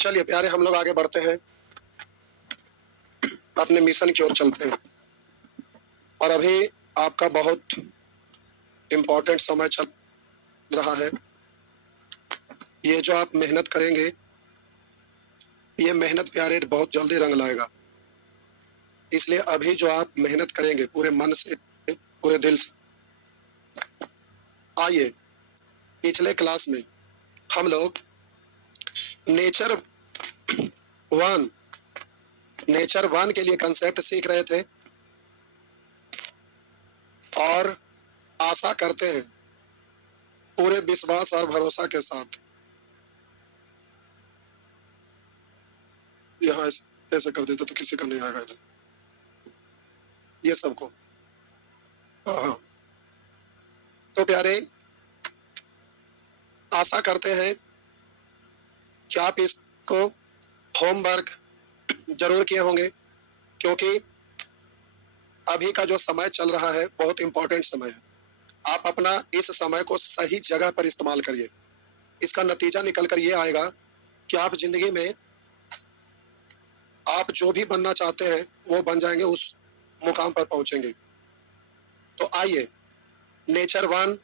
चलिए प्यारे, हम लोग आगे बढ़ते हैं, अपने मिशन की ओर चलते हैं। और अभी आपका बहुत इम्पोर्टेंट समय चल रहा है। ये जो आप मेहनत करेंगे, ये मेहनत प्यारे बहुत जल्दी रंग लाएगा। इसलिए अभी जो आप मेहनत करेंगे पूरे मन से, पूरे दिल से। आइए, पिछले क्लास में हम लोग नेचर वन नेचर वन के लिए कंसेप्ट सीख रहे थे और आशा करते हैं पूरे विश्वास और भरोसा के साथ, यहाँ ऐसे कर देते तो किसी का नहीं आएगा ये सबको। हाँ, तो प्यारे, आशा करते हैं कि आप इसको होमवर्क जरूर किए होंगे, क्योंकि अभी का जो समय चल रहा है बहुत इंपॉर्टेंट समय है। आप अपना इस समय को सही जगह पर इस्तेमाल करिए। इसका नतीजा निकल कर ये आएगा कि आप जिंदगी में आप जो भी बनना चाहते हैं वो बन जाएंगे, उस मुकाम पर पहुंचेंगे। तो आइए, नेचर वन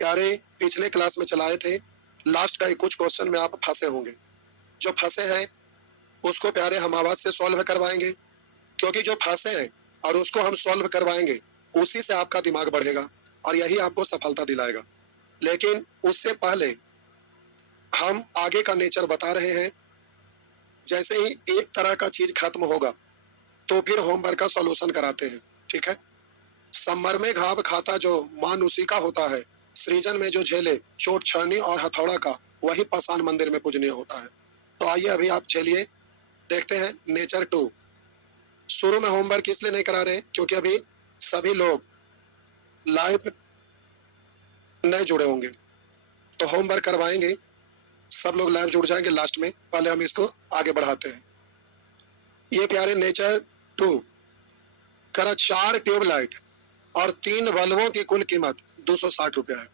प्यारे पिछले क्लास में चलाए थे। लास्ट का कुछ क्वेश्चन में आप फंसे होंगे। जो फंसे हैं उसको प्यारे हम आवाज से सॉल्व करवाएंगे, क्योंकि जो फंसे हैं और उसको हम सॉल्व करवाएंगे उसी से आपका दिमाग बढ़ेगा और यही आपको सफलता दिलाएगा। लेकिन उससे पहले हम आगे का नेचर बता रहे हैं। जैसे ही एक तरह का चीज खत्म होगा तो फिर होमवर्क का सॉल्यूशन कराते हैं, ठीक है। समर में घाव खाता जो मान उसी का होता है, सृजन में जो झेले चोट छानी और हथौड़ा का, वही पाषाण मंदिर में पूजनीय होता है। तो आइए अभी आप चलिए देखते हैं नेचर टू। शुरू में होमवर्क इसलिए नहीं करा रहे क्योंकि अभी सभी लोग लाइव नहीं जुड़े होंगे, तो होमवर्क करवाएंगे, सब लोग लाइव जुड़ जाएंगे लास्ट में। पहले हम इसको आगे बढ़ाते हैं। ये प्यारे नेचर टू करा 4 ट्यूबलाइट और 3 बल्बों की कुल कीमत 260 रुपया है।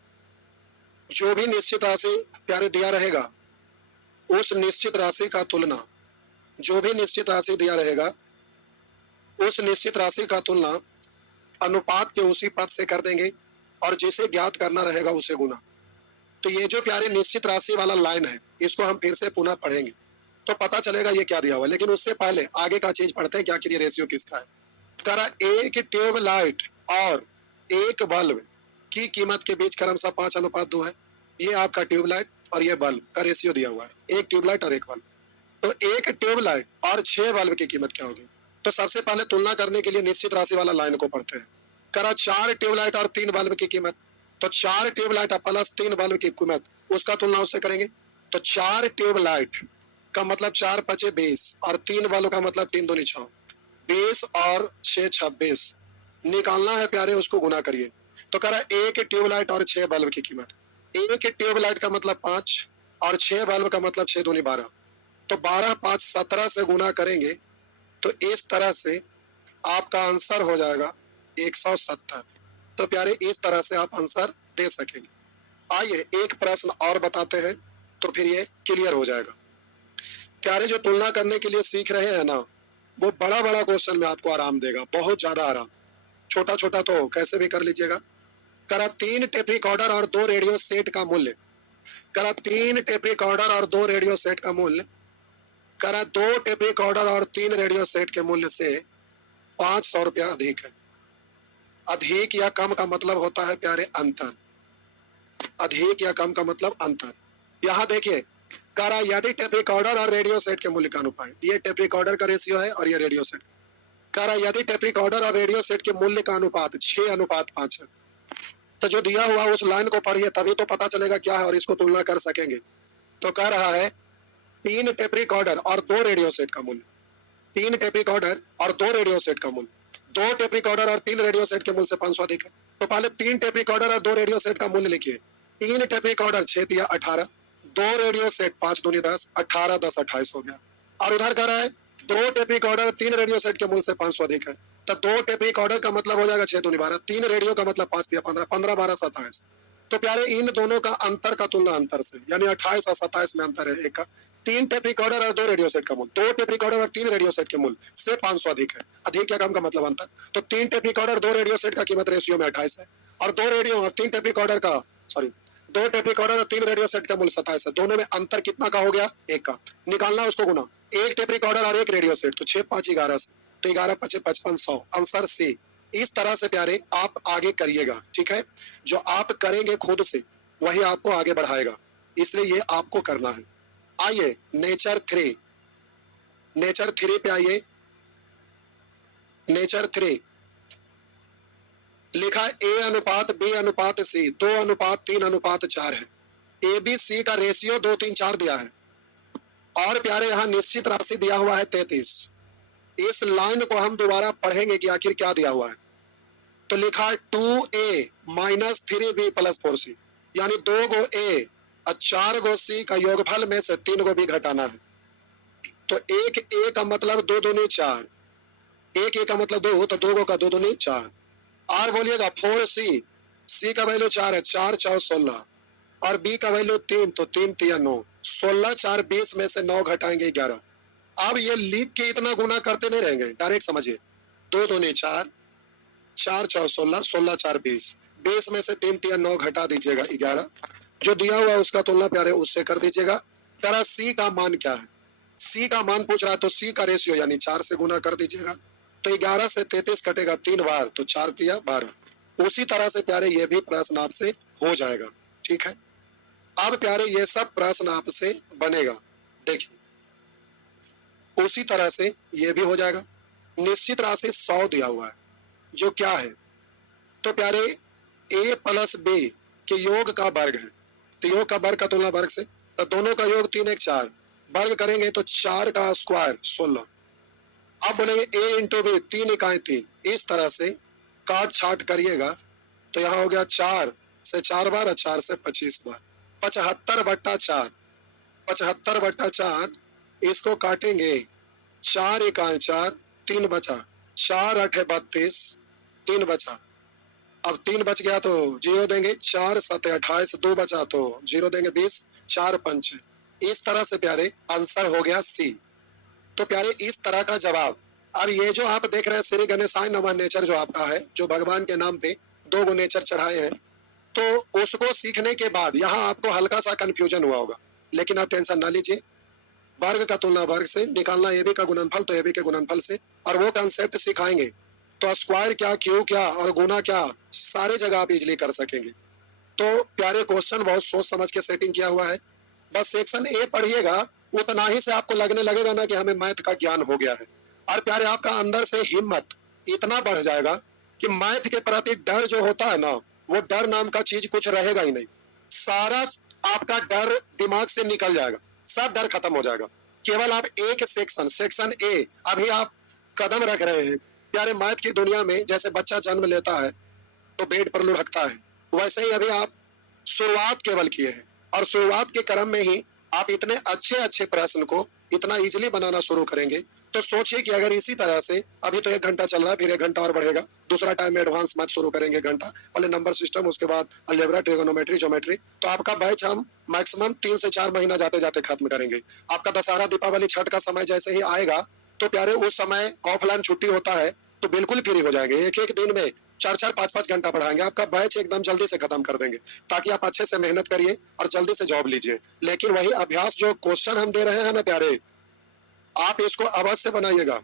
जो भी निश्चित राशि प्यारे दिया रहेगा, उस निश्चित राशि का तुलना, जो भी निश्चित राशि दिया रहेगा उस निश्चित राशि का तुलना अनुपात के उसी पद से कर देंगे और जिसे ज्ञात करना रहेगा उसे गुना। तो ये जो प्यारे निश्चित राशि वाला लाइन है, इसको हम फिर से पुनः पढ़ेंगे तो पता चलेगा ये क्या दिया हुआ। लेकिन उससे पहले आगे का चीज पढ़ते हैं कि आखिर ये रेशियो किसका है। करा एक ट्यूबलाइट और एक बल्ब की कीमत के बीच क्रमशः 5:2 है। ये आपका ट्यूबलाइट और ये बल्ब का रेशियो दिया हुआ है, एक ट्यूबलाइट और एक बल्ब। तो एक ट्यूबलाइट और 6 बल्ब की कीमत क्या होगी। तो सबसे पहले तुलना करने के लिए निश्चित राशि वाला लाइन को पढ़ते हैं। करा 4 ट्यूबलाइट और 3 बल्ब की कीमत, तो 4 ट्यूबलाइट प्लस 3 बल्ब की कीमत, उसका तुलना उससे करेंगे। तो 4 ट्यूबलाइट का मतलब 4 पचे 20 और 3 बल्ब का मतलब 3 दूनी 6, 20 और 6 26 निकालना है प्यारे, उसको गुना करिए। तो करा एक ट्यूबलाइट और 6 बल्ब की कीमत, एक ट्यूबलाइट का मतलब 5 और 6 बल्ब का मतलब 6 दूनी 12, तो 12 5 17 से गुना करेंगे तो इस तरह से आपका आंसर हो जाएगा 170। तो प्यारे इस तरह से आप आंसर दे सकेंगे। आइए एक प्रश्न और बताते हैं तो फिर ये क्लियर हो जाएगा। प्यारे जो तुलना करने के लिए सीख रहे हैं ना, वो बड़ा बड़ा क्वेश्चन में आपको आराम देगा, बहुत ज्यादा आराम। छोटा छोटा तो कैसे भी कर लीजिएगा। करा 3 टेप रिकॉर्डर और 2 रेडियो सेट का मूल्य, करा 3 टेप रिकॉर्डर और 2 रेडियो सेट का मूल्य, करा 2 टेप रिकॉर्डर और 3 रेडियो सेट के मूल्य से 500 रुपया अधिक है। अधिक या कम का मतलब होता है प्यारे अंतर। अधिक या कम का मतलब अंतर। यहाँ देखिए, करा यदि टेप रिकॉर्डर और रेडियो सेट के मूल्य का अनुपात, ये टेप रिकॉर्डर का रेशियो है और ये रेडियो सेट। करा यदि टेप रिकॉर्डर और रेडियो सेट के मूल्य का अनुपात 6:5 है। तो जो दिया हुआ उस लाइन को पढ़िए, तभी तो पता चलेगा क्या है और इसको तुलना कर सकेंगे। तो कह रहा है 3 टेप रिकॉर्डर और 2 रेडियो सेट का मूल्य, 3 टेप रिकॉर्डर और 2 रेडियो सेट का मूल्य, 2 टेप रिकॉर्डर और 3 रेडियो सेट के मूल्य से 500 अधिक है। तो पहले 3 टेप रिकॉर्डर और 2 रेडियो सेट का मूल्य लिखिए। 3 टेप रिकॉर्डर 6 दिया 18, 2 रेडियो सेट 5 दूनी 10, 18 10 28 हो गया। और उधर कह रहा है 2 टेप रिकॉर्डर 3 रेडियो सेट के मूल्य से 500 अधिक है। तो 2 टेप रिकॉर्डर का मतलब हो जाएगा 6 दूनी 12, 3 रेडियो का मतलब 5 दिया 15, 15 12 27। तो प्यारे इन दोनों का अंतर का तुलना अंतर से, यानी 28 और 27 में अंतर है एक का, 3 टेप रिकॉर्डर और 2 रेडियो सेट का मूल्य, 2 टेप रिकॉर्डर और 3 रेडियो सेट के मूल्य से 500 अधिक है। अधिक या कम का मतलब अंतर। तो 3 टेप रिकॉर्डर 2 रेडियो सेट का कीमत रेशियो में 28 है, और 2 रेडियो और 3 टेप रिकॉर्डर का, सॉरी, 2 टेप रिकॉर्डर और 3 रेडियो सेट का मूल्य 27 है। दोनों में अंतर कितना का हो गया? 1 का। निकालना उसको गुना, 1 टेप रिकॉर्डर और 1 रेडियो सेट, तो 6 5 11 से, तो 11 5 55 100 आंसर सी। इस तरह से प्यारे आप आगे करिएगा, ठीक है। जो आप करेंगे खुद से वही आपको आगे बढ़ाएगा, इसलिए ये आपको करना है। आइए नेचर 3, नेचर 3 पे आइए। नेचर 3 लिखा A अनुपात B अनुपात C 2 अनुपात 3 अनुपात 4 है। ए बी सी का रेशियो 2 3 4 दिया है, और प्यारे यहाँ निश्चित राशि दिया हुआ है 33। इस लाइन को हम दोबारा पढ़ेंगे कि आखिर क्या दिया हुआ है। तो लिखा 2A minus 3B plus 4C, यानी 2 गो A और 4 गो C का योगफल में से 3 गो भी घटाना है। तो 1 A का मतलब 2 दूनी 4, 1 A का मतलब 2, तो 2 गो का 2 दूनी 4। और बोलिएगा 4C, C का वैल्यू 4 है, 4 4 16, और B का वैल्यू 3, तो 3 3 9, 16 4 20 में से 9 घटाएंगे 11। अब ये लिख के इतना गुना करते नहीं रहेंगे, डायरेक्ट समझिए। 2 दूनी 4, 4 4 16, 16 4 20, 20 में से 3 3 9 घटा दीजिएगा 11। जो दिया हुआ है उसका तुलना प्यारे उससे कर दीजिएगा। तेरा C का मान क्या है? C का मान पूछ रहा है, तो C का रेशियो यानी 4 से गुना कर दीजिएगा। तो 11 से 33 कटेगा 3 बार, तो 4 3 12। उसी तरह से प्यारे ये भी प्रश्न आपसे हो जाएगा, ठीक है। अब प्यारे ये सब प्रश्न आपसे बनेगा, देखिए उसी तरह से ये भी हो जाएगा। निश्चित राशि 100 दिया हुआ है, जो क्या है? तो प्यारे A प्लस B के योग का वर्ग है, तो योग का वर्ग का तुलना वर्ग से, तो दोनों का योग 3 1 4, वर्ग करेंगे तो 4 का स्क्वायर 16। अब बोलेंगे A इंटू बी, 3 इकाई 3, इस तरह से काट छाट करिएगा तो यहाँ हो गया 4 से 4 बार और 4 से 25 बार, 75/4, 75/4। इसको काटेंगे, 4 इकाई 4, 3 बचा, 4 8 32, 3 बचा। अब 3 बच गया तो 0 देंगे, 4 7 28, 2 बचा तो 0 देंगे, 20, 4 5। इस तरह से प्यारे आंसर हो गया C। तो प्यारे इस तरह का जवाब। अब ये जो आप देख रहे हैं श्री गणेशाय नमः नेचर जो आपका है, जो भगवान के नाम पे 2 गो नेचर चढ़ाए हैं, तो उसको सीखने के बाद यहाँ आपको हल्का सा कंफ्यूजन हुआ होगा, लेकिन आप टेंशन ना लीजिए। वर्ग का तुलना वर्ग से, निकालना AB का गुणनफल तो AB के गुणनफल से, और वो कंसेप्ट सिखाएंगे तो स्क्वायर क्या, क्यू क्या और गुना क्या, सारे जगह आप इजिली कर सकेंगे। तो प्यारे क्वेश्चन बहुत सोच समझ के सेटिंग किया हुआ है। बस सेक्शन A पढ़िएगा, उतना ही से आपको लगने लगेगा ना कि हमें मैथ का ज्ञान हो गया है, और प्यारे आपका अंदर से हिम्मत इतना बढ़ जाएगा कि मैथ के प्रति डर जो होता है ना, वो डर नाम का चीज कुछ रहेगा ही नहीं। सारा आपका डर दिमाग से निकल जाएगा, सब डर खत्म हो जाएगा। केवल आप एक सेक्शन A अभी आप कदम रख रहे हैं। प्यारे मैथ की दुनिया में जैसे बच्चा जन्म लेता है तो बेड पर लुढ़कता है, वैसे ही अभी आप शुरुआत केवल किए हैं, और शुरुआत के क्रम में ही आप इतने अच्छे अच्छे प्रश्न को इतना इजीली बनाना शुरू करेंगे। तो सोचिए कि अगर इसी तरह से, अभी तो 1 घंटा चल रहा है, फिर 1 घंटा और बढ़ेगा, दूसरा टाइम में एडवांस मैथ शुरू करेंगे, 1 घंटा पहले नंबर सिस्टम, उसके बाद अलजेब्रा, ट्रिगोनोमेट्री, ज्योमेट्री। तो आपका बैच हम मैक्सिमम 3 से 4 महीना जाते जाते खत्म करेंगे। आपका दशहरा, दीपावली, छठ का समय जैसे ही आएगा तो प्यारे उस समय ऑफलाइन छुट्टी होता है, तो बिल्कुल फ्री हो जाएंगे। एक एक दिन में 4 4 5 5 घंटा पढ़ाएंगे, आपका बैच एकदम जल्दी से खत्म कर देंगे, ताकि आप अच्छे से मेहनत करिए और जल्दी से जॉब लीजिए। लेकिन वही अभ्यास जो क्वेश्चन हम दे रहे हैं ना प्यारे, आप इसको अवश्य बनाइएगा।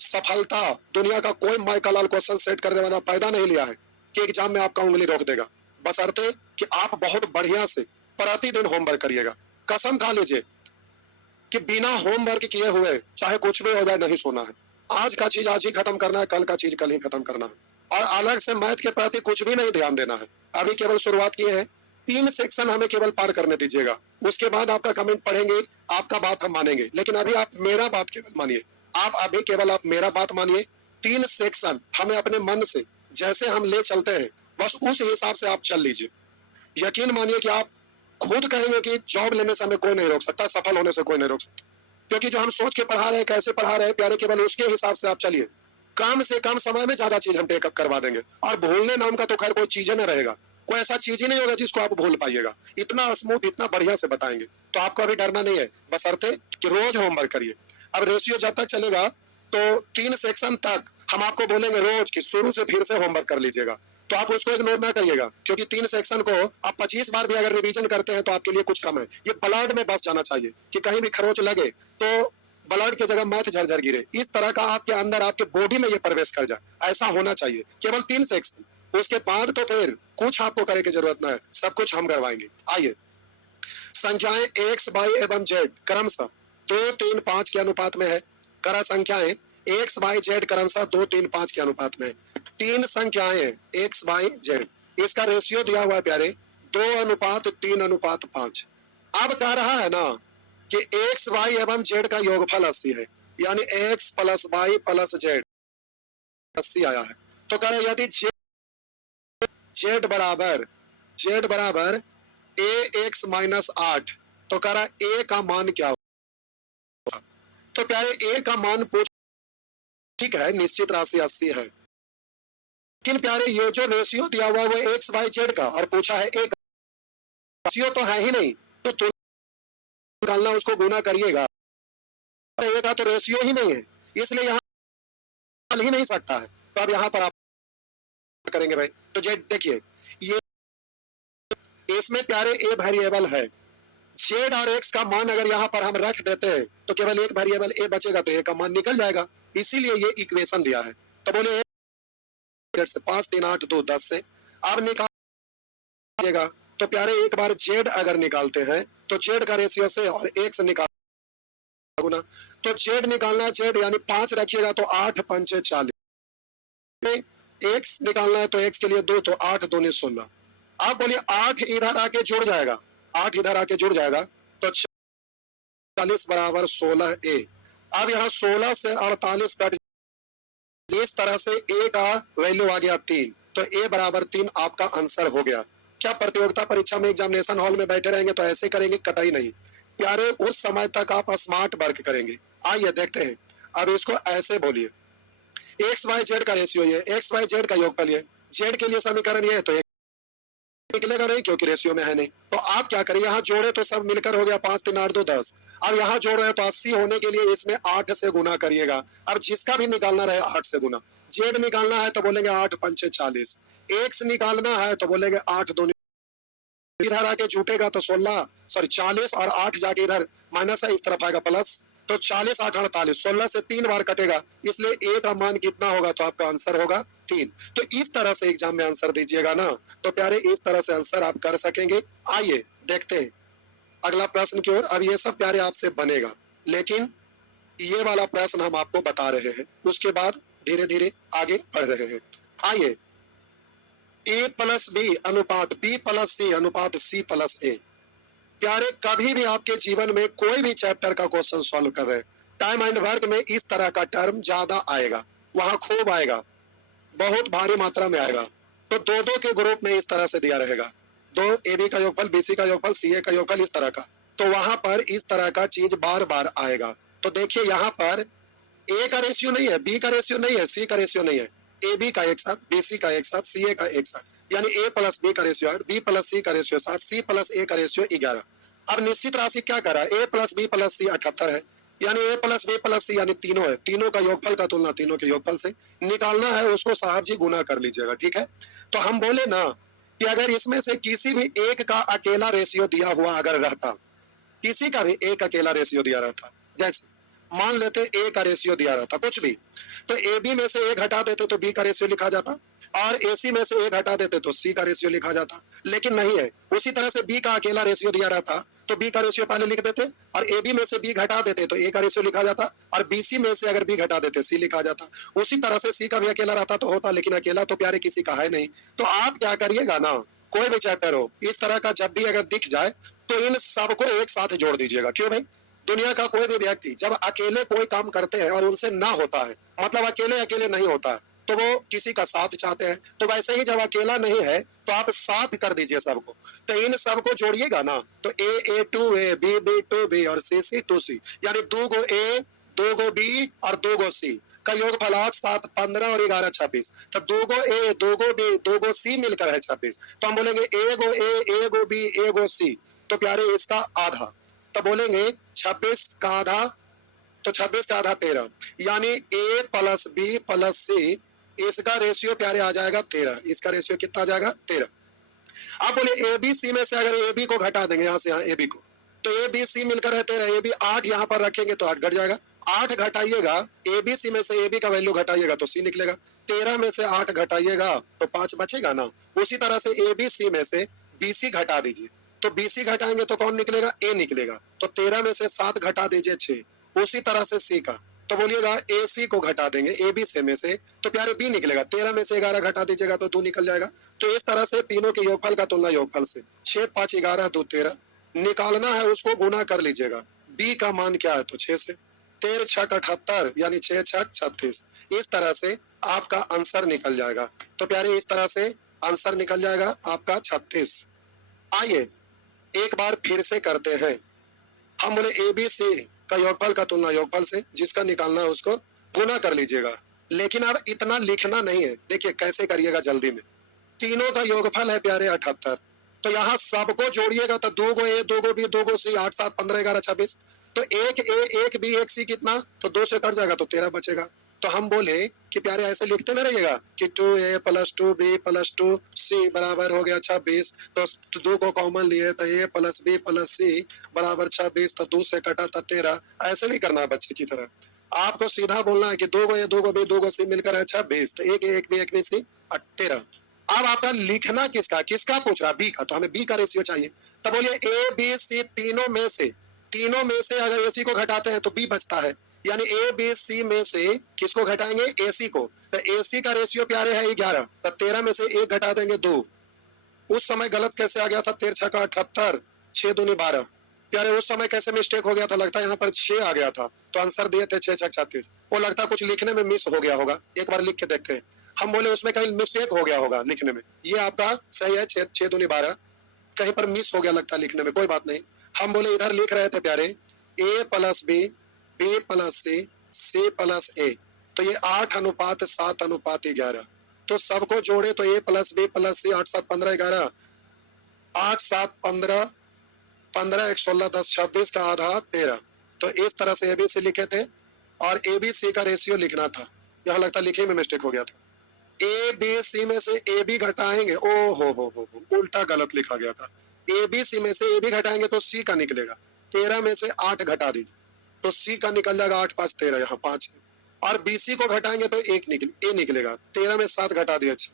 सफलता, दुनिया का कोई माइकल क्वेश्चन सेट करने वाला पैदा नहीं लिया है कि एग्जाम में आपका उंगली रोक देगा, बशर्ते कि आप बहुत बढ़िया से प्रतिदिन होमवर्क करिएगा। कसम खा लीजिए कि बिना होमवर्क किए हुए चाहे कुछ भी हो जाए नहीं सोना है। आज का चीज आज ही खत्म करना है, कल का चीज कल ही खत्म करना है, और अलग से मैथ के प्रति कुछ भी नहीं ध्यान देना है। अभी केवल शुरुआत किए हैं, 3 सेक्शन हमें केवल पार करने दीजिएगा, उसके बाद आपका कमेंट पढ़ेंगे, आपका बात हम मानेंगे। लेकिन अभी आप मेरा बात केवल मानिए, आप अभी केवल आप मेरा बात मानिए। 3 सेक्शन हमें अपने मन से जैसे हम ले चलते हैं, बस उस हिसाब से आप चल लीजिए। यकीन मानिए कि आप खुद कहेंगे कि जॉब लेने से हमें कोई नहीं रोक सकता, सफल होने से कोई नहीं रोक सकता, क्योंकि जो हम सोच के पढ़ा रहे हैं, कैसे पढ़ा रहे हैं प्यारे, केवल उसके हिसाब से आप चलिए। कम से कम समय में ज्यादा चीज हम टेकअप करवा देंगे, और भूलने नाम का तो खैर कोई चीज न रहेगा। कोई ऐसा चीज ही नहीं होगा जिसको आप भूल पाइएगा। इतना स्मूथ, इतना बढ़िया से बताएंगे। तो आपको अभी डरना नहीं है, बशर्ते कि रोज होमवर्क करिए। अब रेशियो जब तक चलेगा तो 3 सेक्शन तक हम आपको बोलेंगे रोज कि शुरू से फिर से होमवर्क कर लीजिएगा। तो आप उसको इग्नोर ना करिएगा, क्योंकि 3 सेक्शन को आप 25 बार भी अगर रिवीजन करते हैं तो आपके लिए कुछ कम है। ये ब्लड में बस जाना चाहिए कि कहीं भी खरोच लगे तो ब्लड की जगह मैथ झरझर गिरे, इस तरह का आपके अंदर, आपके बॉडी में ये प्रवेश कर जाए, ऐसा होना चाहिए। केवल 3 सेक्शन, उसके बाद तो फिर कुछ आपको करने की जरूरत ना है, सब कुछ हम करवाएंगे। आइए, संख्याएं एक्स वाई एवं जेड क्रमशः 2, 3, 5 के अनुपात में है। करा संख्याएं एक्स वाई जेड क्रमशः 2, 3, 5 के अनुपात में है। 3 संख्याएं एक्स वाई जेड, इसका रेशियो दिया हुआ है प्यारे 2:3:5। अब कह रहा है ना कि एक्स वाई एवं जेड का योगफल 80 है, यानी X plus Y plus Z 80 आया है। तो कह रहे यदि जेड बराबर ए एक्स माइनस 8, तो कह रहा ए का मान क्या होगा। तो प्यारे ए का मान पूछ, ठीक है, निश्चित राशि 80 है, लेकिन प्यारे ये जो रेशियो दिया हुआ है वो एक्स वाई जेड का, और पूछा है ए का, रेशियो तो है ही नहीं, तो तुम निकालना, उसको गुना करिएगा। ए का तो रेशियो ही नहीं है, इसलिए यहाँ निकाल ही नहीं सकता है। तो अब यहाँ पर आप करेंगे भाई, तो जेड देखिए, ये इसमें प्यारे ए वेरिएबल है, जेड और एक्स का मान अगर यहाँ पर हम रख देते हैं तो केवल एक वेरिएबल ए बचेगा, तो ए का मान निकल जाएगा, इसीलिए ये इक्वेशन दिया है। तो बोले 5, 3, 8, 2, 10 से अब निकालिएगा। तो प्यारे एक बार जेड अगर निकालते हैं तो जेड का रेशियो से और एक्स निकाल गुना, तो जेड निकालना है, जेड यानी 5 रखिएगा तो 8 पंचे 40, एक्स निकालना है तो एक्स के लिए 2, तो 8 दूनी 16। आप बोलिए 8 इधर आके जुड़ जाएगा, 8 इधर आके जुड़ जाएगा, तो 40 बराबर 16 ए। अब यहाँ 16 से 48 कट, इस तरह से ए का वैल्यू आ गया 3, तो ए बराबर 3 आपका आंसर हो गया। क्या प्रतियोगिता परीक्षा में एग्जामिनेशन हॉल में बैठे रहेंगे तो ऐसे करेंगे? कतई नहीं प्यारे, उस समय तक आप स्मार्ट वर्क करेंगे। आइए देखते हैं, अब इसको ऐसे बोलिए, एक्स वाई जेड का रेशियो ये, एक्स वाई जेड का योगफल ये, जेड के लिए समीकरण ये है, तो निकलेगा नहीं क्योंकि रेशियो में है नहीं। तो आप क्या करें, यहाँ जोड़े तो सब मिलकर हो गया 5, 3, 8, 2, 10। अब यहाँ जोड़ रहे हैं तो 80 होने के लिए इसमें 8 से गुना करिएगा। अब जिसका भी निकालना रहे 8 से गुना, जेड निकालना है तो बोलेंगे 8 पंचे 40, एक्स निकालना है तो बोलेंगे 8 दूनी, इधर आके जुटेगा तो 40 और 8 जाके इधर माइनस है, इस तरफ आएगा प्लस, तो 40, 8, 48, 16 से 3 बार कटेगा, इसलिए ए का मान कितना होगा, तो आपका आंसर होगा 3। तो इस तरह से एग्जाम में आंसर दीजिएगा ना, तो प्यारे इस तरह से आंसर आप कर सकेंगे। आइए देखते हैं अगला प्रश्न की ओर। अब ये सब प्यारे आपसे बनेगा, लेकिन ये वाला प्रश्न हम आपको बता रहे हैं, उसके बाद धीरे धीरे आगे बढ़ रहे हैं। आइए, ए प्लस बी अनुपात बी प्लस सी अनुपात सी प्लस ए। प्यारे कभी भी आपके जीवन में कोई भी चैप्टर का क्वेश्चन सॉल्व कर रहे हैं, टाइम एंड वर्क में इस तरह का टर्म ज्यादा आएगा, वहां खूब आएगा, बहुत भारी मात्रा में आएगा। तो दो दो के ग्रुप में इस तरह से दिया रहेगा, 2 ए बी का योगफल, बी सी का योगफल, सी ए का योगफल, इस तरह का। तो वहां पर इस तरह का चीज बार बार आएगा। तो देखिए यहाँ पर ए का रेशियो नहीं है, बी का रेशियो नहीं है, सी का रेशियो नहीं है, ए बी का एक साथ, बी सी का एक साथ, सी ए का एक साथ, यानी ए प्लस बी का रेशियो 8, बी प्लस सी का रेशियो 7, सी प्लस ए का रेशियो 11। अब निश्चित राशि क्या करा, ए प्लस बी प्लस सी 78 है, यानी ए प्लस बी प्लस सी यानी तीनों है, तीनों का योगफल का तुलना तीनों के योगफल से निकालना है, उसको साहब जी गुना कर लीजिएगा, ठीक है। तो हम बोले ना कि अगर इसमें से किसी भी एक का अकेला रेशियो दिया हुआ अगर रहता, किसी का भी एक अकेला रेशियो दिया रहता, जैसे मान लेते ए का रेशियो दिया रहता कुछ भी, तो ए बी में से ए घटा देते तो बी का रेशियो लिखा जाता, और ए सी में से ए घटा देते तो सी का रेशियो लिखा जाता, लेकिन नहीं है। उसी तरह से बी का अकेला रेशियो दिया रहता तो बी का रेशियो पहले लिख देते, और ए बी में से बी घटा देते तो ए का रेशियो लिखा जाता, और बी सी में से अगर बी घटा देते सी लिखा जाता। उसी तरह से सी का भी अकेला रहता तो होता, लेकिन अकेला तो प्यारे किसी का है नहीं। तो आप क्या करिएगा ना, कोई भी चैप्टर हो इस तरह का जब भी अगर दिख जाए तो इन सबको एक साथ जोड़ दीजिएगा। क्यों भाई, दुनिया का कोई भी व्यक्ति जब अकेले कोई काम करते हैं और उनसे ना होता है, मतलब अकेले अकेले नहीं होता है, तो वो किसी का साथ चाहते हैं। तो वैसे ही जब अकेला नहीं है तो आप साथ कर दीजिए सबको, तो इन सबको जोड़िएगा ना, तो A to A, B to B और सी टू सी, यानी 2 गो ए, 2 गो बी और 2 गो सी। का योगफल 8, 7, 15 और 11, 26। तो 2 गो ए, 2 गो बी, 2 गो सी मिलकर है 26। तो हम बोलेंगे ए गो ए, ए गो बी, ए गो सी। तो प्यारे इसका आधा, तो बोलेंगे 26 का आधा, तो 26 का आधा 13, यानी ए प्लस बी प्लस सी, इसका रेशियो प्यारे आ जाएगा 13। इसका रेशियो कितना आ जाएगा? 13। आप बोले ए बी सी में से अगर ए बी को घटा देंगे यहाँ से यहाँ ए बी को, तो ए बी सी मिलकर है 13, ए बी 8 यहाँ पर रखेंगे तो 8 घट जाएगा। 8 घटाइएगा, ए बी सी में से ए बी का वैल्यू घटाइएगा तो सी निकलेगा। 13 में से 8 घटाइएगा तो 5 बचेगा ना। उसी तरह से ए बी सी में से बी सी घटा दीजिए, तो बी सी घटाएंगे तो कौन निकलेगा? ए निकलेगा। तो 13 में से 7 घटा दीजिए 6। उसी तरह से सी का, तो बोलिएगा ए सी को घटा देंगे ए बी से में से, तो प्यारे बी निकलेगा। 13 में से 11 घटा दीजिएगा तो 2 निकल जाएगा। तो इस तरह से तीनों के योगफल का तुलना योगफल से 6, 5, 11, 2, 13 निकालना है, उसको गुना कर लीजिएगा। बी का मान क्या है? तो 6 से। 13 छक 78, यानी 6 छक 36। इस तरह से आपका आंसर निकल जाएगा। तो प्यारे इस तरह से आंसर निकल जाएगा आपका 36। आइए एक बार फिर से करते हैं। हम बोले ए बी सी का योगफल का तुलना योगफल से, जिसका निकालना है उसको गुना कर लीजिएगा। लेकिन अब इतना लिखना नहीं है, देखिए कैसे करिएगा जल्दी में। तीनों का योगफल है प्यारे 78, तो यहाँ सबको जोड़िएगा तो 2 गो ए, 2 गो बी, 2 गो सी, 8, 7, 15, 11, 26। तो 1 ए, 1 बी, 1 सी कितना? तो 2 से कट जाएगा तो 13 बचेगा। तो हम बोले कि प्यारे ऐसे लिखते ना रहिएगा कि 2a plus 2b plus 2c बराबर हो गया 26। तो 2 को कॉमन लिए तो a plus b plus c बराबर 26, तो 2 से कटा था 13। ऐसे नहीं करना है बच्चे की तरह। आपको सीधा बोलना है कि 2 गो a, 2 go b, 2 go c मिलकर है 26। तो 1 a, 1 b, 1 b, c 13। अब आपका लिखना किसका किसका पूछ रहा? बी का। तो हमें बी का रेशियो चाहिए। तब बोलिए ए बी सी तीनों में से अगर ए सी को घटाते हैं तो बी बचता है, यानी ए बी सी में से किसको घटाएंगे? ए सी को। तो ए सी का रेशियो प्यारे है 11, तो 13 में से 1 घटा देंगे 2। उस समय गलत कैसे आ गया था? 13 छक्का 78, 6 दूनी 12। प्यारे उस समय कैसे मिस्टेक हो गया था? लगता है यहाँ पर 6 आ गया था, तो आंसर दिए थे 6 छक 36। वो लगता है कुछ लिखने में मिस हो गया होगा, एक बार लिख के देखते हैं। हम बोले उसमें कहीं मिस्टेक हो गया होगा लिखने में। ये आपका सही है, 6 दूनी 12, कहीं पर मिस हो गया लगता है लिखने में, कोई बात नहीं। हम बोले इधर लिख रहे थे प्यारे ए प्लस बी, बी प्लस सी, सी प्लस ए। तो ये 8:7:11। तो सबको जोड़े तो ए प्लस बी प्लस सी 8, 7, 15, 11, 8, 7, 15, 15, 1, 16, 10, 26 का आधा 13। तो इस तरह से एबीसी लिखे थे, और एबीसी का रेशियो लिखना था। यहाँ लगता लिखे में मिस्टेक हो गया था। ए बी सी में से ए बी घटाएंगे, ओ हो, उल्टा गलत लिखा गया था। ए बी सी में से ए बी घटाएंगे तो सी का निकलेगा। 13 में से 8 घटा दीजिए तो सी का निकल जाएगा 8, 5, 13, यहाँ 5 है। और बीसी को घटाएंगे तो ए निकलेगा। 13 में 7 घटा दिया 6,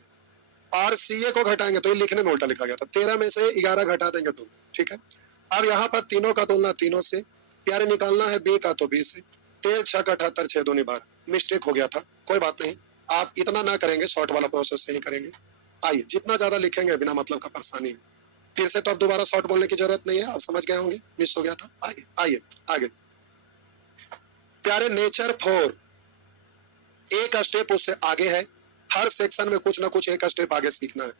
और सी ए को घटाएंगे तो ये लिखने में उल्टा लिखा गया था। 13 में से 11 घटा देंगे 2। ठीक है। अब यहाँ पर तीनों का तुलना तीनों से, प्यारे निकालना है बी का तो बी से। 13 छक 78, 6 दूनी 12, मिस्टेक हो गया था, कोई बात नहीं। आप इतना ना करेंगे, शॉर्ट वाला प्रोसेस से ही करेंगे। आइए, जितना ज्यादा लिखेंगे बिना मतलब का परेशानी है। फिर से तो अब दोबारा शॉर्ट बोलने की जरूरत नहीं है, आप समझ गए होंगे, मिस हो गया था। आइए आगे। प्यारे नेचर 4 एक स्टेप उससे आगे है। हर सेक्शन में कुछ ना कुछ एक स्टेप आगे सीखना है।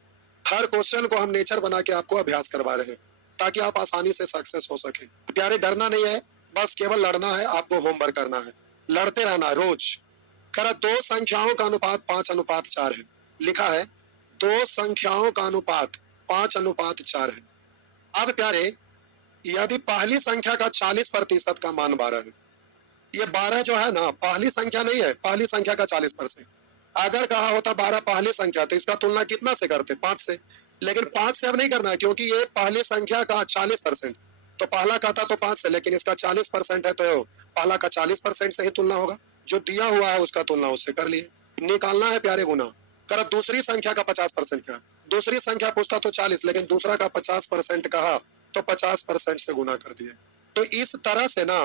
हर क्वेश्चन को हम नेचर बना के आपको अभ्यास करवा रहे हैं, ताकि आप आसानी से सक्सेस हो सके। प्यारे डरना नहीं है, बस केवल लड़ना है, आपको होमवर्क करना है, लड़ते रहना रोज। करा 2 संख्याओं का अनुपात 5:4 है। लिखा है 2 संख्याओं का अनुपात 5:4 है। अब प्यारे यदि पहली संख्या का 40% का मान 12 है, ये 12 जो है ना पहली संख्या नहीं है, पहली संख्या का 40%। अगर कहा होता 12 पहली संख्या तो इसका तुलना कितना से करते? 5 से। लेकिन 5 से अब नहीं करना है, क्योंकि ये पहली संख्या का 40%। तो पहला कहता तो 5 से, लेकिन इसका 40% है तो पहला का 40% से ही तुलना होगा। जो दिया हुआ है उसका तुलना उससे कर लिए। निकालना है प्यारे गुना। कर दूसरी संख्या का 50% क्या? दूसरी संख्या पूछता तो 40, लेकिन दूसरा का 50% कहा तो 50% से गुना कर दिए। तो इस तरह से ना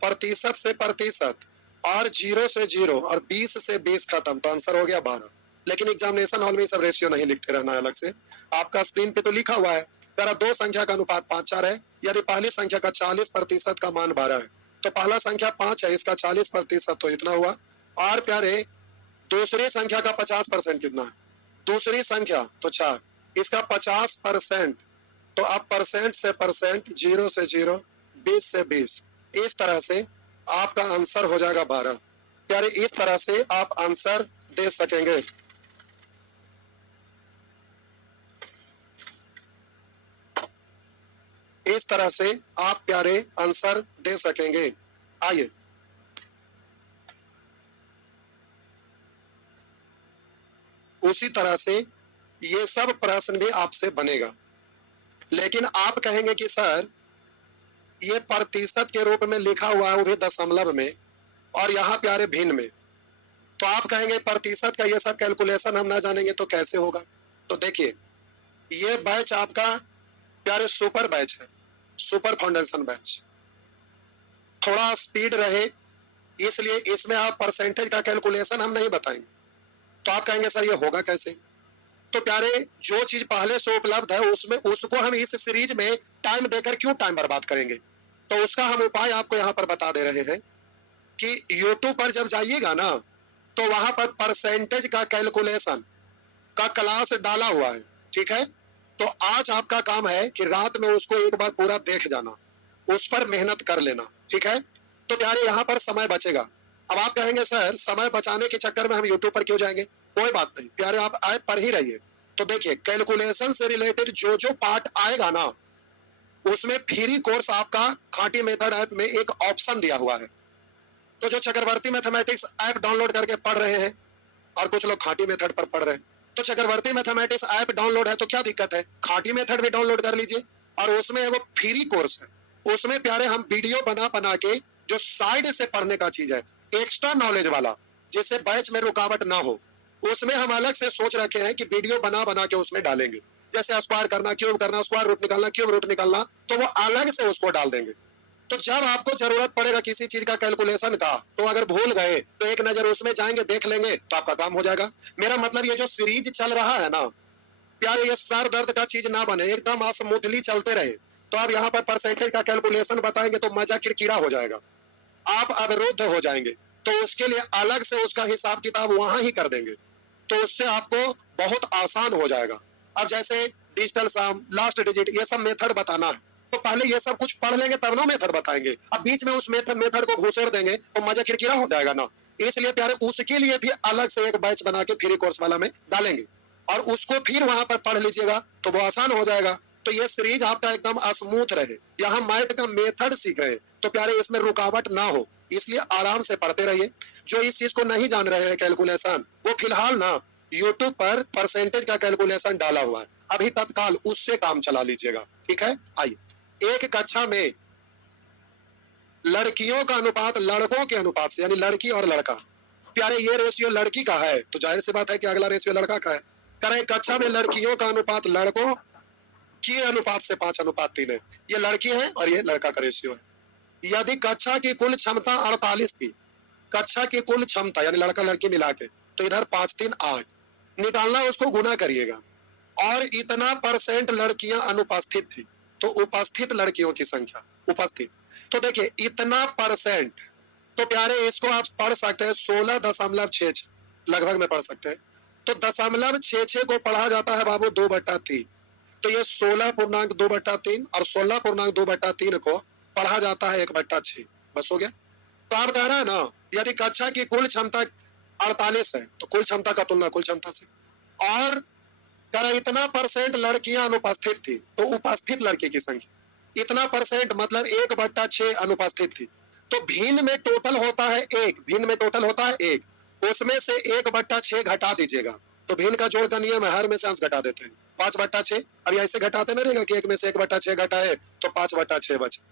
प्रतिशत से प्रतिशत, और 0 से 0, और 20 से 20 खत्म, तो आंसर हो गया 12। लेकिन एग्जामिनेशन हॉल में सब रेशियो नहीं लिखते रहना है अलग से, आपका स्क्रीन पे तो लिखा हुआ है। मेरा 2 संख्या का अनुपात 5:4 है। यदि पहली संख्या का 40% का मान 12 है, तो पहला संख्या 5 है, इसका 40% तो इतना हुआ। और प्यारे दूसरी संख्या का 50% कितना है? दूसरी संख्या तो 4, इसका 50%, तो आप परसेंट से परसेंट, 0 से 0, 20 से 20, इस तरह से आपका आंसर हो जाएगा 12। प्यारे इस तरह से आप आंसर दे सकेंगे। इस तरह से आप प्यारे आंसर दे सकेंगे। आइए उसी तरह से ये सब प्रश्न भी आपसे बनेगा, लेकिन आप कहेंगे कि सर ये प्रतिशत के रूप में लिखा हुआ है, वो भी दशमलव में, और यहाँ प्यारे भिन्न में। तो आप कहेंगे प्रतिशत का ये सब कैलकुलेशन हम ना जानेंगे तो कैसे होगा। तो देखिए ये बैच आपका प्यारे सुपर बैच है, सुपर फाउंडेशन बैच। थोड़ा स्पीड रहे इसलिए इसमें आप परसेंटेज का कैलकुलेशन हम नहीं बताएंगे। तो आप कहेंगे सर ये होगा कैसे। तो प्यारे जो चीज पहले से उपलब्ध है उसमें उसको हम इस सीरीज में टाइम देकर क्यों टाइम बर्बाद करेंगे। तो उसका हम उपाय आपको यहाँ पर बता दे रहे हैं कि यूट्यूब पर जब जाइएगा ना तो वहां पर परसेंटेज का कैलकुलेशन का क्लास डाला हुआ है, ठीक है। तो आज आपका काम है कि रात में उसको एक बार पूरा देख जाना, उस पर मेहनत कर लेना, ठीक है। तो प्यारे यहाँ पर समय बचेगा। अब आप कहेंगे सर समय बचाने के चक्कर में हम यूट्यूब पर क्यों जाएंगे। कोई बात नहीं प्यारे, आप ऐप पर ही रहिए। तो देखिए कैलकुलेशन से रिलेटेड जो जो पार्ट आएगा ना उसमें फ्री कोर्स आपका खाटी मेथड ऐप में एक ऑप्शन दिया हुआ है। तो जो चक्रवर्ती मैथमेटिक्स ऐप डाउनलोड करके पढ़ रहे हैं और कुछ लोग खाटी मेथड पर पढ़ रहे हैं, तो चक्रवर्ती मैथमेटिक्स ऐप डाउनलोड है तो क्या दिक्कत है, खाटी मेथड भी डाउनलोड कर लीजिए। और उसमें वो फ्री कोर्स है, उसमें प्यारे हम वीडियो बना बना के जो साइड से पढ़ने का चीज है एक्स्ट्रा नॉलेज वाला, जिससे बैच में रुकावट ना हो, उसमें हम अलग से सोच रखे हैं कि वीडियो बना बना के उसमें डालेंगे। जैसे स्क्वायर करना, क्यूब करना, स्क्वायर रूट निकालना, क्यूब रूट निकालना, तो वो अलग से उसको डाल देंगे। तो जब आपको जरूरत पड़ेगा किसी चीज का कैलकुलेशन का, तो अगर भूल गए तो एक नजर उसमें जाएंगे, देख लेंगे तो आपका काम हो जाएगा। मेरा मतलब ये जो सीरीज चल रहा है ना प्यारे, ये सर दर्द का चीज ना बने, एकदम स्मूथली चलते रहे। तो आप यहाँ पर परसेंटेज का कैलकुलेशन बताएंगे तो मजा किरकिरा हो जाएगा, आप अवरुद्ध हो जाएंगे। तो उसके लिए अलग से उसका हिसाब किताब वहां ही कर देंगे, तो उससे आपको बहुत आसान हो जाएगा। अब जैसे डिजिटल सम, लास्ट डिजिट, ये सब मेथड बताना है तो पहले ये सब कुछ पढ़ लेंगे तब ना मेथड बताएंगे। अब बीच में उस मेथड को घुसेड़ देंगे तो मजा किरकिरा हो जाएगा ना। इसलिए प्यारे उसके लिए भी अलग से एक बैच बना के फ्री कोर्स वाला में डालेंगे और उसको फिर वहां पर पढ़ लीजिएगा तो वो आसान हो जाएगा। तो ये सीरीज आपका एकदम स्मूथ रहे, यहाँ मैथ का मेथड सीख रहे तो प्यारे इसमें रुकावट ना हो, इसलिए आराम से पढ़ते रहिए। जो इस चीज को नहीं जान रहे हैं कैलकुलेशन, वो फिलहाल ना यूट्यूब पर परसेंटेज का कैलकुलेशन डाला हुआ है, अभी तत्काल उससे काम चला लीजिएगा, ठीक है। आइए एक कक्षा में लड़कियों का अनुपात लड़कों के अनुपात से, यानी लड़की और लड़का, प्यारे ये रेशियो लड़की का है तो जाहिर सी बात है कि अगला रेशियो लड़का का है। करें कक्षा में लड़कियों का अनुपात लड़कों के अनुपात से 5:3 है, ये लड़की है और ये लड़का का रेशियो है। यदि कक्षा की कुल क्षमता 48 थी, कक्षा की कुल क्षमता यानी लड़का लड़की मिला के, तो इधर 5 3 8 निकालना, उसको गुना करिएगा। और इतना परसेंट लड़कियां अनुपस्थित थी तो उपस्थित लड़कियों की संख्या उपस्थित। तो देखिए इतना परसेंट, तो प्यारे इसको आप पढ़ सकते हैं 16.66 लगभग में पढ़ सकते हैं। तो 0.66 को पढ़ा जाता है बाबू 2/3, तो ये 16.2/3 और 16.2/3 को पढ़ा जाता है 1/6, बस हो गया। तो आप कह रहे हैं ना यदि कक्षा की कुल क्षमता 48 है तो कुल क्षमता का तुलना कुल क्षमता से, और कह इतना परसेंट लड़कियां अनुपस्थित थी तो उपस्थित लड़की की संख्या इतना परसेंट, मतलब 1/6 अनुपस्थित थी। तो भिन्न में टोटल होता है 1, भिन्न में टोटल होता है 1, उसमें से 1/6 घटा दीजिएगा। तो भिन्न का जोड़ का नियम है, हर में से अंश घटा देते हैं, 5/6। अभी ऐसे घटाते ना रहेगा कि 1 में से 1/6 घटाए तो 5/6 बचे।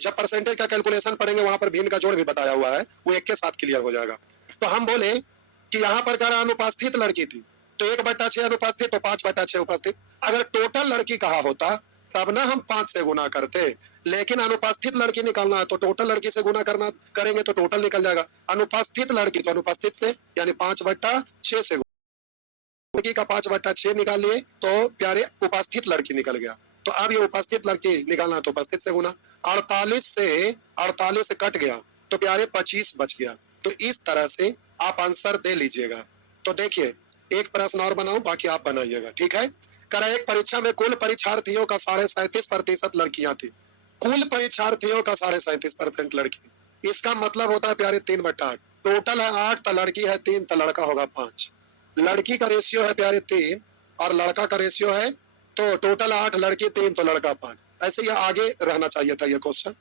जब परसेंटेज का कैलकुलेशन पढ़ेंगे वहां पर भिन्न का जोड़ भी बताया हुआ है, वो एक के साथ क्लियर हो जाएगा। तो हम बोले कि यहाँ पर कह अनुपस्थित लड़की थी तो 1/6 अनुपस्थित तो 5/6 उपस्थित। अगर टोटल लड़की कहा होता तब ना हम 5 से गुना करते, लेकिन अनुपस्थित लड़की निकालना है तो टोटल लड़की से गुना करना करेंगे तो टोटल निकल जाएगा। अनुपस्थित लड़की तो अनुपस्थित से यानी 5/6 से लड़की का 5/6 निकाल लिए तो प्यारे उपस्थित लड़की निकल गया। तो अब ये उपस्थित लड़की निकालना है तो उपस्थित से गुना, 48 से 48 कट गया तो प्यारे 25 बच गया। तो इस तरह से आप आंसर दे लीजिएगा। तो देखिए एक प्रश्न और बनाओ, बाकी आप बनाइएगा, ठीक है। करा एक परीक्षा में कुल परीक्षार्थियों का 37.5% लड़कियां थी, कुल परीक्षार्थियों का 37.5% लड़की, इसका मतलब होता है प्यारे 3/8। टोटल है 8 तो लड़की है 3 तो लड़का होगा 5। लड़की का रेशियो है प्यारे 3 और लड़का का रेशियो है, तो टोटल 8 लड़की 3 तो लड़का 5। ऐसे ये आगे रहना चाहिए था ये क्वेश्चन।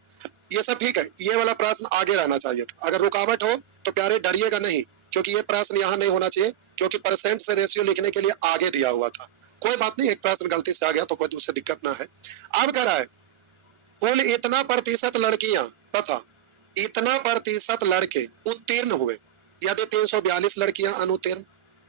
ये सब ठीक है, ये वाला प्रश्न आगे रहना चाहिए था। अगर रुकावट हो तो प्यारे डरिएगा नहीं, क्योंकि ये प्रश्न यहाँ नहीं होना चाहिए, क्योंकि परसेंट से रेशियो लिखने के लिए आगे दिया हुआ था। कोई बात नहीं, एक प्रश्न गलती से आ गया तो कोई दूसरी दिक्कत ना है। अब कह रहा है कुल इतना प्रतिशत लड़कियां तथा इतना प्रतिशत लड़के उत्तीर्ण हुए, यदि 342 लड़कियां अनुत्तीर्ण,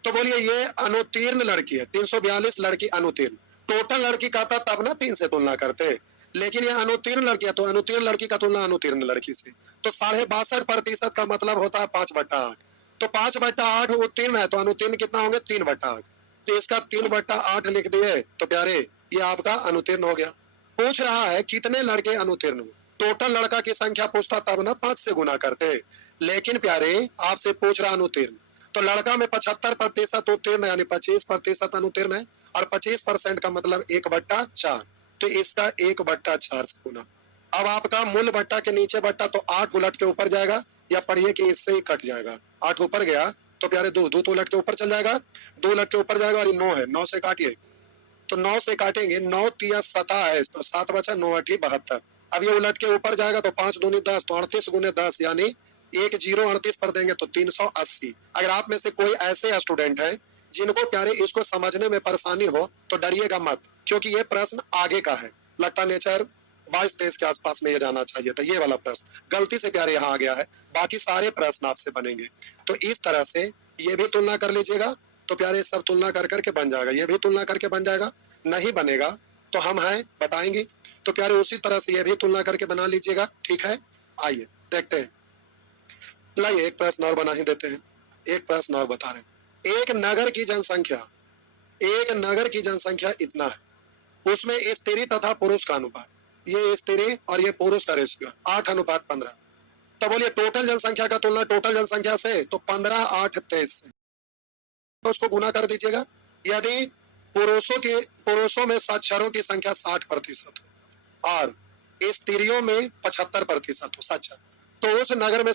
तो बोलिए ये अनुत्तीर्ण लड़की है, 342 लड़की अनुत्तीर्ण। टोटल लड़की कहता तब ना 3 से तुलना करते, लेकिन ये अनुत्तीर्ण लड़की है तो अनुत्तीर्ण लड़की का तुलना अनुत्तीर्ण लड़की से। तो 62.5% का मतलब होता है 5/8। तो 5/8 उत्तीर्ण है, तो अनुत्तीर्ण कितना होंगे 3/8। तो इसका 3/8 लिख दिए तो प्यारे ये आपका अनुत्तीर्ण हो गया। पूछ रहा है कितने लड़के अनुत्तीर्ण हुए, टोटल लड़का की संख्या पूछता तब ना 5 से गुना करते, लेकिन प्यारे आपसे पूछ रहा अनुत्तीर्ण। तो लड़का में 75% उत्तीर्ण यानी 25% अनुत्तीर्ण है, और 25% का मतलब 1/4। तो इसका 1/4 से गुना। अब आपका मूल बट्टा के नीचे बट्टा, तो 8 उलट के ऊपर जाएगा, या पढ़िए कि इससे ही कट जाएगा। 8 ऊपर गया तो प्यारे 2 2 तो उलट के ऊपर चल जाएगा, 2 उलट के ऊपर जाएगा, और ये 9 है, 9 से काटिए तो 9 से काटेंगे, 9 तिया 7 है, तो 7 बचा, 9 8 72। अब ये उलट के ऊपर जाएगा तो 5 दूनी 10, तो 38 गुने 10 यानी 1038 पर देंगे तो 380। अगर आप में से कोई ऐसे स्टूडेंट है जिनको प्यारे इसको समझने में परेशानी हो तो डरिएगा मत, क्योंकि ये प्रश्न आगे का है। लगता नेचर 22-23 के आसपास में ये जाना चाहिए था, ये वाला प्रश्न गलती से प्यारे यहाँ आ गया है। बाकी सारे प्रश्न आपसे बनेंगे, तो इस तरह से ये भी तुलना कर लीजिएगा, तो प्यारे सब तुलना कर करके बन जाएगा। ये भी तुलना करके बन जाएगा, नहीं बनेगा तो हम हैं बताएंगे, तो प्यारे उसी तरह से ये भी तुलना करके बना लीजिएगा। ठीक है, आइए देखते हैं। लाइए एक प्रश्न और बना ही देते हैं। एक प्रश्न और बता रहे हैं, एक नगर की जनसंख्या, एक नगर की जनसंख्या इतना है, उसमें स्त्री तथा पुरुष का अनुपात, ये स्त्री और ये पुरुष का रेशियो 8:15। तो बोलिए टोटल जनसंख्या का तुलना टोटल जनसंख्या से, तो 15 8 23 से, तो उसको गुना कर दीजिएगा। यदि पुरुषों में साक्षरों की संख्या 60% और स्त्रियों में 75% हो साक्षर, तो उस नगर में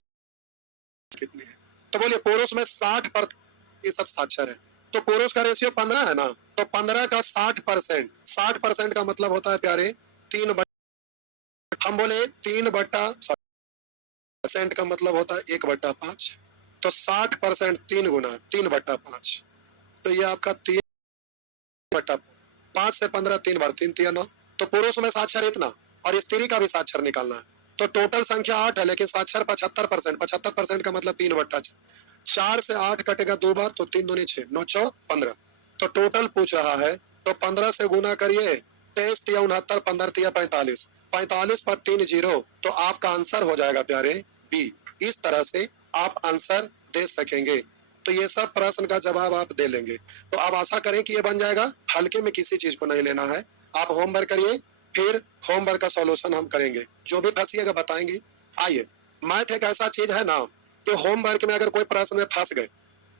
कितनी है? तो बोलिए पुरुष में 60% साक्षर है, तो पुरुष का रेशियो 15 है ना, तो 15 का 60%, 60% का मतलब होता है प्यारे 3 हम बोले 3% का मतलब होता है 1/5, तो 60% 3 गुना 3/5, तो ये आपका 3/5 से 15 3 बार 3 3 9। तो पुरुष में साक्षर इतना और स्त्री का भी साक्षर निकालना है, तो टोटल संख्या 8 है, लेकिन साक्षर 75%, 75% का मतलब 3/4। 4 से 8 कटेगा 2 बार, तो 3 दूनी 6, 9 4 15। तो टोटल पूछ रहा है, तो 15 से गुना करिए, 23 तिया 69, 15 तिया 45, 45 पर 3 0, तो आपका आंसर हो जाएगा प्यारे बी। इस तरह से आप आंसर दे सकेंगे। तो ये सब प्रश्न का जवाब आप दे लेंगे। तो आप आशा करें कि ये बन जाएगा, हल्के में किसी चीज को नहीं लेना है। आप होमवर्क करिए, फिर होमवर्क का सॉल्यूशन हम करेंगे, जो भी फंसिएगा बताएंगे। आइए, मैथ एक ऐसा चीज है ना कि होमवर्क में अगर कोई प्रश्न में फंस गए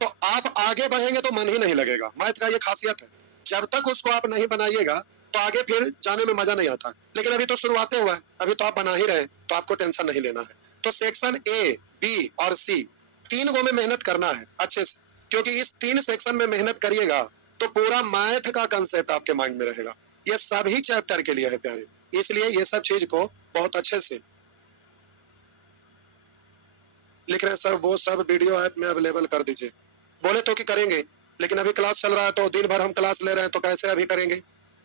तो आप आगे बढ़ेंगे तो मन ही नहीं लगेगा। मैथ का ये खासियत है, जब तक उसको आप नहीं बनाइएगा तो आगे फिर जाने में मजा नहीं आता। लेकिन अभी तो शुरुआतें हुआ है, अभी तो आप बना ही रहे, तो आपको टेंशन नहीं लेना है। तो सेक्शन ए, बी और सी, 3 गो में मेहनत करना है अच्छे से, क्योंकि इस 3 सेक्शन में मेहनत करिएगा तो पूरा मैथ का कंसेप्ट आपके माइंड में रहेगा। ये सभी चैप्टर के लिए है प्यारे, इसलिए ये सब चीज को बहुत अच्छे से लिख रहे हैं सर, वो सब वीडियो ऐप में अवेलेबल कर दीजिए। बोले तो कि करेंगे, लेकिन अभी क्लास चल रहा है तो दिन भर हम क्लास ले रहे हैं, तो कैसे अभी करेंगे?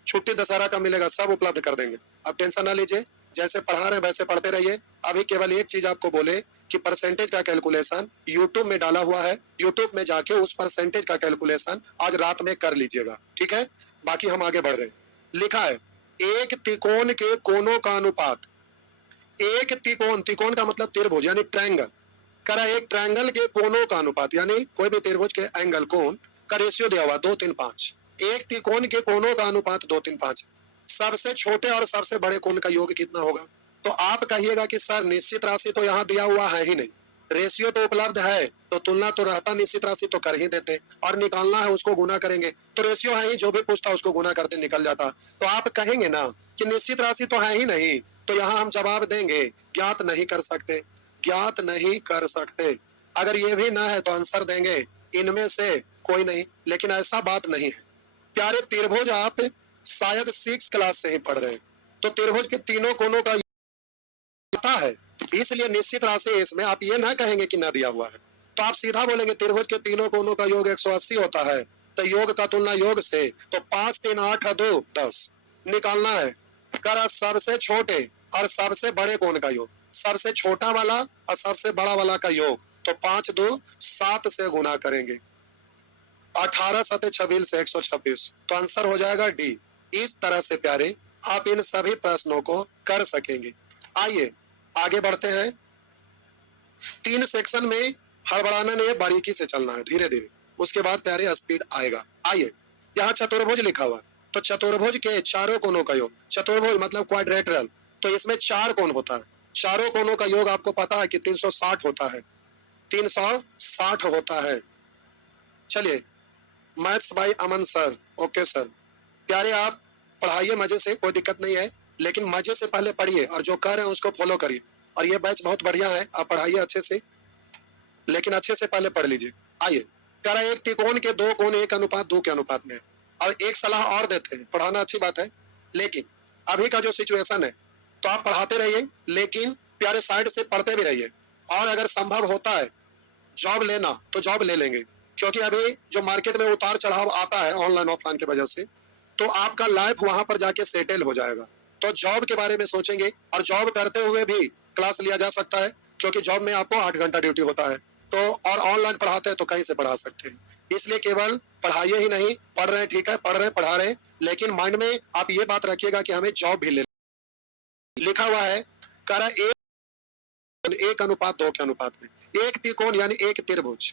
छुट्टी दशहरा का मिलेगा, सब उपलब्ध कर देंगे, आप टेंशन ना लीजिए। जैसे पढ़ा रहे हैं वैसे पढ़ते रहिए। अभी केवल एक चीज आपको बोले कि परसेंटेज का कैलकुलेशन यूट्यूब में डाला हुआ है, यूट्यूब में जाके उस परसेंटेज का कैलकुलेशन आज रात में कर लीजिएगा, ठीक है? बाकी हम आगे बढ़ रहे हैं। लिखा है एक त्रिकोण के कोनों का अनुपात, एक त्रिकोण, त्रिकोण का मतलब त्रिभुज यानी ट्रायंगल, करा एक ट्रायंगल के कोनों का अनुपात यानी कोई भी त्रिभुज के एंगल कोण का रेशियो दिया हुआ 2 3 5। एक त्रिकोण के कोनों का अनुपात 2 3 5। सबसे छोटे और सबसे बड़े कोण का योग कितना होगा? तो आप कहिएगा कि सर निश्चित राशि तो यहाँ दिया हुआ है ही नहीं, रेशियो तो उपलब्ध है, तो तुलना तो रहता, निश्चित राशि तो कर ही देते, और निकालना है उसको गुना करेंगे, तो रेशियो है ही, जो भी पूछता उसको गुना करते निकल जाता। तो आप कहेंगे ना कि निश्चित राशि तो है ही नहीं, तो यहाँ हम जवाब देंगे ज्ञात नहीं कर सकते, ज्ञात नहीं कर सकते। अगर ये भी ना है तो आंसर देंगे इनमें से कोई नहीं, लेकिन ऐसा बात नहीं है प्यारे। त्रिभुज आप शायद 6 क्लास से ही पढ़ रहे हैं, तो त्रिभुज के तीनों कोनों का पता है, इसलिए निश्चित राशि इसमें आप ये ना कहेंगे कि ना दिया हुआ है, तो आप सीधा बोलेंगे त्रिभुज के तीनों कोनों का योग 180 होता है, तो योग का तुलना योग से, तो 5 3 8 2 10 निकालना है। करा सबसे छोटे और सबसे बड़े कोण का योग, सबसे छोटा वाला और सबसे बड़ा वाला का योग, तो 5 2 7 से गुना करेंगे, 18 7 26 से 126, तो आंसर हो जाएगा डी। इस तरह से प्यारे आप इन सभी प्रश्नों को कर सकेंगे। आइए आगे बढ़ते हैं। 3 सेक्शन में हड़बड़ाना नहीं है, बारीकी से चलना है धीरे धीरे, उसके बाद प्यारे स्पीड आएगा। आइए, यहाँ चतुर्भुज लिखा हुआ, तो चतुर्भुज के चारों कोनों का योग, चतुर्भुज मतलब क्वाड्रेटरल, तो इसमें 4 कोण होता है, चारों कोनों का योग आपको पता है कि 360 होता है, 360 होता है। चलिए, maths by Aman sir, okay sir. प्यारे आप पढ़ाइए मजे से, कोई दिक्कत नहीं है, लेकिन मजे से पहले पढ़िए और जो कह रहे हैं उसको फॉलो करिए। और ये बैच बहुत बढ़िया है, आप पढ़ाइए अच्छे से, लेकिन अच्छे से पहले पढ़ लीजिए। आइए, कह रहा है एक त्रिकोण के 2 कोण 1:2 के अनुपात में है। और एक सलाह और देते हैं, पढ़ाना अच्छी बात है, लेकिन अभी का जो सिचुएशन है, तो आप पढ़ाते रहिए, लेकिन प्यारे साइड से पढ़ते भी रहिए। और अगर संभव होता है जॉब लेना तो जॉब ले लेंगे, क्योंकि अभी जो मार्केट में उतार चढ़ाव आता है ऑनलाइन ऑफलाइन की वजह से, तो आपका लाइफ वहां पर जाके सेटल हो जाएगा। तो जॉब के बारे में सोचेंगे, और जॉब करते हुए भी क्लास लिया जा सकता है, क्योंकि जॉब में आपको 8 घंटा ड्यूटी होता है, तो और ऑनलाइन पढ़ाते हैं तो कहीं से पढ़ा सकते हैं। इसलिए केवल पढ़ाइए ही नहीं, पढ़ रहे हैं ठीक है, पढ़ रहे हैं पढ़ा रहे हैं, लेकिन माइंड में आप ये बात रखिएगा कि हमें जॉब भी ले। लिखा हुआ है, कह रहा है 1:2 के अनुपात में एक त्रिकोण यानी एक त्रिभुज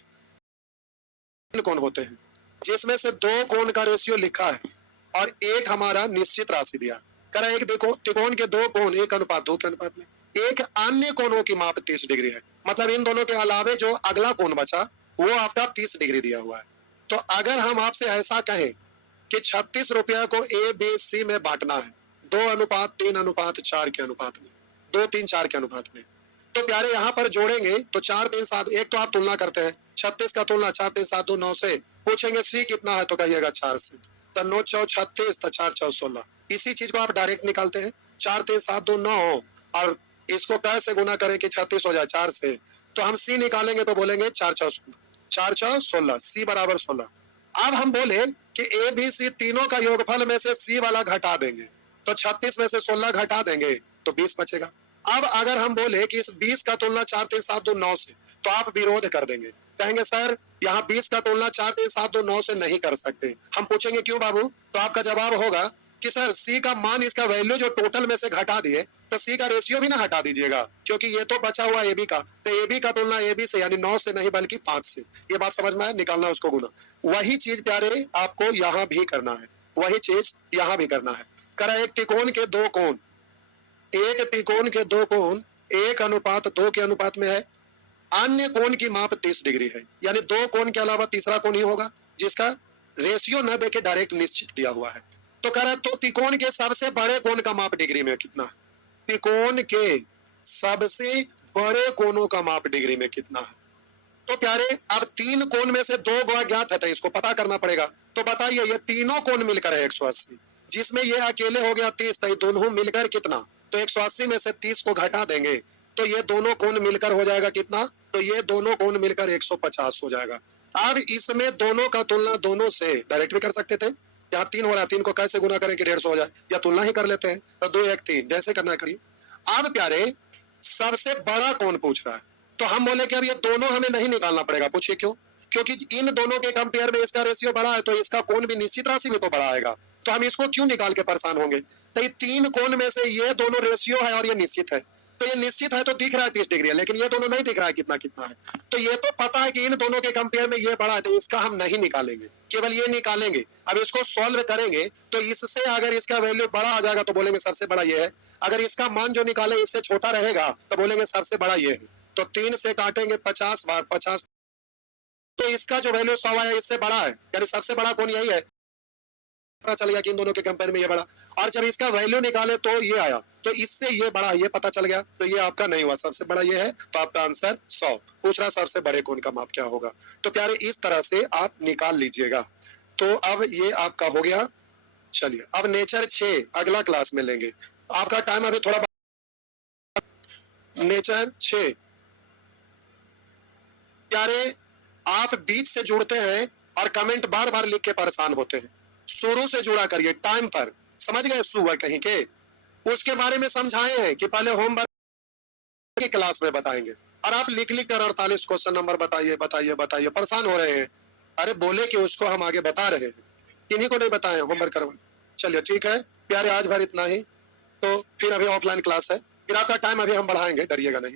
कोण होते हैं, जिसमें से 2 कोण का रेशियो लिखा है और एक हमारा निश्चित राशि दिया। करा एक देखो, त्रिकोण के 2 कोण 1:2 के अनुपात में, एक अन्य कोणों की माप 30 डिग्री है, मतलब इन दोनों के अलावे जो अगला कोण बचा वो आपका 30 डिग्री दिया हुआ है। तो अगर हम आपसे ऐसा कहें कि 36 रुपया को ए बी सी में बांटना है, 2:3:4 के अनुपात में, 2 3 4 के अनुपात में, तो प्यारे यहाँ पर जोड़ेंगे तो 4 3 7, एक तो आप तुलना करते हैं 36 का तुलना 4 3 7 2 9 से, पूछेंगे सी कितना है तो कहिएगा 4 से, तो 9 4 36, तो 4 4 16। इसी चीज को आप डायरेक्ट निकालते हैं, 4 3 7 2 9, और इसको कैसे गुना करें कि 36 हो जाए 4 से, तो हम सी निकालेंगे तो बोलेंगे 4 4 16, 4 4 16, सी बराबर 16। अब हम बोले कि ए बी सी तीनों का योगफल में से सी वाला घटा देंगे, तो 36 में से 16 घटा देंगे तो 20 बचेगा। अब अगर हम बोले कि इस 20 का तुलना 4 3 7 2 9 से, तो आप विरोध कर देंगे, कहेंगे सर यहाँ 20 का तुलना 4 3 7 2 9 से नहीं कर सकते। हम पूछेंगे क्यों बाबू, तो आपका जवाब होगा कि सर सी का मान, इसका वैल्यू जो टोटल में से घटा दिए, तो सी का रेशियो भी ना हटा दीजिएगा, क्योंकि ये तो बचा हुआ एबी का, तो एबी का तुलना एबी से यानी 9 से नहीं बल्कि 5 से। ये बात समझ में आया, निकालना उसको गुना। वही चीज प्यारे आपको यहाँ भी करना है, वही चीज यहाँ भी करना है। करा एक त्रिकोण के 2 कोण, एक त्रिकोण के 2 कोण 1:2 के अनुपात में है, अन्य कोण की माप 30 डिग्री है, यानी 2 कोण के अलावा तीसरा कोण ही होगा जिसका रेशियो न देके डायरेक्ट निश्चित दिया हुआ है। तो कह रहा है तो त्रिकोण के सबसे बड़े कोण का माप डिग्री में कितना है, त्रिकोण के सबसे बड़े कोणों का माप डिग्री में कितना है। तो प्यारे अब 3 कोण में से 2 ज्ञात है, तो इसको पता करना पड़ेगा। तो बताइए ये तीनों कोण मिलकर है 180, जिसमें ये अकेले हो गया 30, तो दोनों मिलकर कितना, तो 180 में से 30 को घटा देंगे, तो ये दोनों कोण मिलकर हो जाएगा कितना, तो ये दोनों कोण मिलकर 150 हो जाएगा। अब इसमें दोनों का तुलना दोनों से डायरेक्ट भी कर सकते थे, यहाँ 3 हो रहा है, 3 को कैसे गुना करें कि 150 हो जाए, या तुलना ही कर लेते हैं, तो 2 1 3 जैसे करना है करिए। अब प्यारे सबसे बड़ा कोण पूछ रहा है, तो हम बोले कि अब ये दोनों हमें नहीं निकालना पड़ेगा। पूछिए क्यों, क्योंकि इन दोनों के कंपेयर में इसका रेशियो बड़ा है, तो इसका कोण भी निश्चित राशि में तो बड़ा आएगा, तो हम इसको क्यों निकाल के परेशान होंगे। तो ये 3 कोण में से ये दोनों रेशियो है और ये निश्चित है, तो ये निश्चित है तो दिख रहा है 30 डिग्री है, लेकिन ये दोनों नहीं दिख रहा है कितना कितना है। तो ये तो पता है कि इन दोनों के कंपेयर में ये बड़ा है, तो इसका हम नहीं निकालेंगे, केवल ये निकालेंगे। अब इसको सॉल्व करेंगे तो इससे अगर इसका वैल्यू बड़ा आ जाएगा तो बोलेंगे सबसे बड़ा ये है, अगर इसका मान जो निकाले इससे छोटा रहेगा तो बोलेंगे सबसे बड़ा ये है। तो 3 से काटेंगे 50 बार 50, तो इसका जो वैल्यू 100 है इससे बड़ा है, यानी सबसे बड़ा कोण यही है। पता चल गया कि इन दोनों के कंपेयर में ये बड़ा, और जब इसका वैल्यू निकाले तो ये आया, तो इससे ये बड़ा ये पता चल गया, तो ये आपका नहीं हुआ, सबसे बड़ा ये है, तो आपका आंसर 100। पूछ रहा सबसे बड़े कोण का माप क्या होगा। तो प्यारे इस तरह से आप निकाल लीजिएगा। तो अब ये आपका हो गया। चलिए अब नेचर 6 अगला क्लास में लेंगे। आपका टाइम अभी थोड़ा, नेचर 6 प्यारे, आप बीच से जुड़ते हैं और कमेंट बार बार लिख के परेशान होते हैं। शुरू से जुड़ा करिए टाइम पर, समझ गए सुअर कहीं के, उसके बारे में समझाए हैं कि पहले होमवर्क की क्लास में बताएंगे, और आप लिख लिख कर 48 क्वेश्चन नंबर बताइए बताइए बताइए, परेशान हो रहे हैं। अरे बोले कि उसको हम आगे बता रहे हैं, किन्हीं को नहीं बताए होमवर्क करवा। चलिए ठीक है प्यारे, आज भर इतना ही। तो फिर अभी ऑफलाइन क्लास है, फिर आपका टाइम अभी हम बढ़ाएंगे, डरिएगा नहीं।